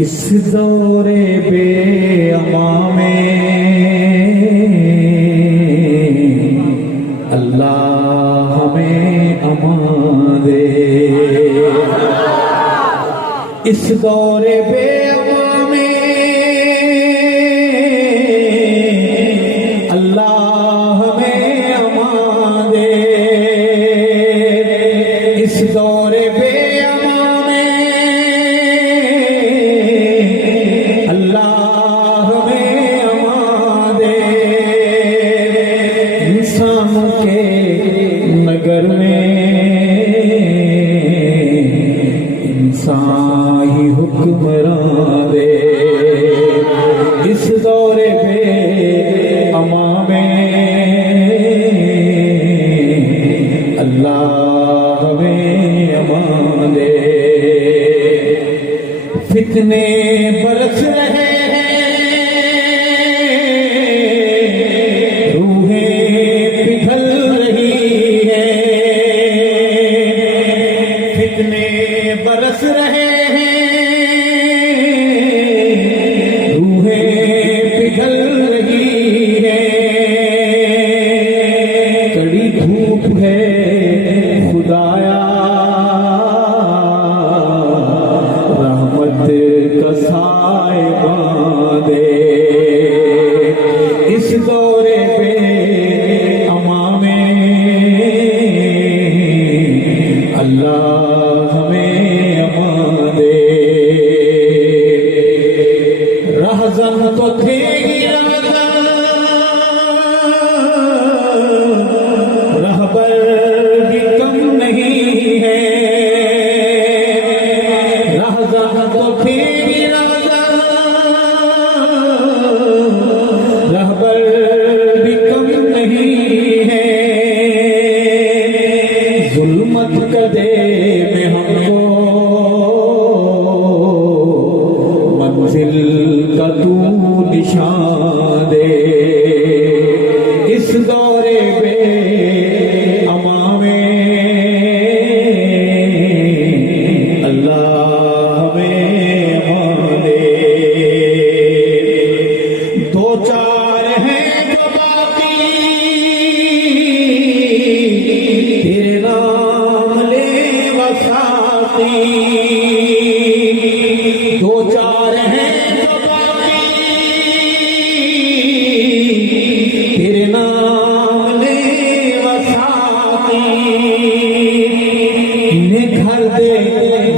इस दौरे बेअमा में अल्लाह हमें अमा दे। इस दौरे बेअमा में अल्लाह हमें अमा दे। इस दौरे नगर में इंसान ही हुक्मरान दे। इस दौरे पे अमा में अल्लाह हमें अमान दे। फितने बरस रहे बरस रहे हैं, रूहें पिघल रही है। कड़ी धूप है खुदाया, रहमत का साए दे। इस दौरे पे अमा में अल्लाह हमें अमा दे। रहज़न तो थे रहबर भी कम नहीं है। रहज़न तो थे रहबर भी कम नहीं है। जुल्मत कदे में हमको मंजिल का तू निशान दे। इस दौरे पे अमा में अल्लाह हमें अमा दे। दो चार हैं जो बाकी तेरे नाम ले वसाती। दो चार हैं जो बाकी तेरे नाम ले वसाती। इन्हें घर दे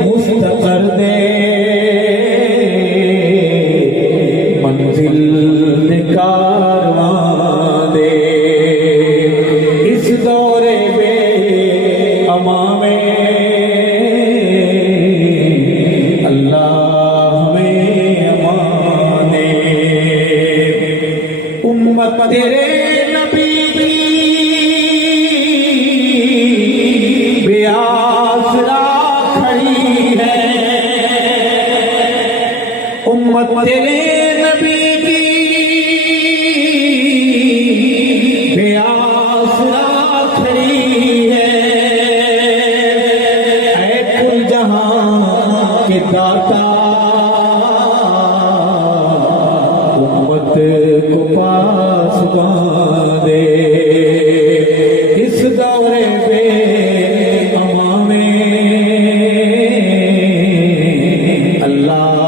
मुस्तकर दे, मंजिल कारवां दे। इस दौरे में अमा में अल्लाह हमें अमा दे। उम्मत तेरे नबी की बेआसरा खड़ी है। उम्मत तेरे नबी की बेआसरा खड़ी है। ऐ कुल जहां के दाता, उम्मत को पास दे। इस दौरे पे अमा में अल्लाह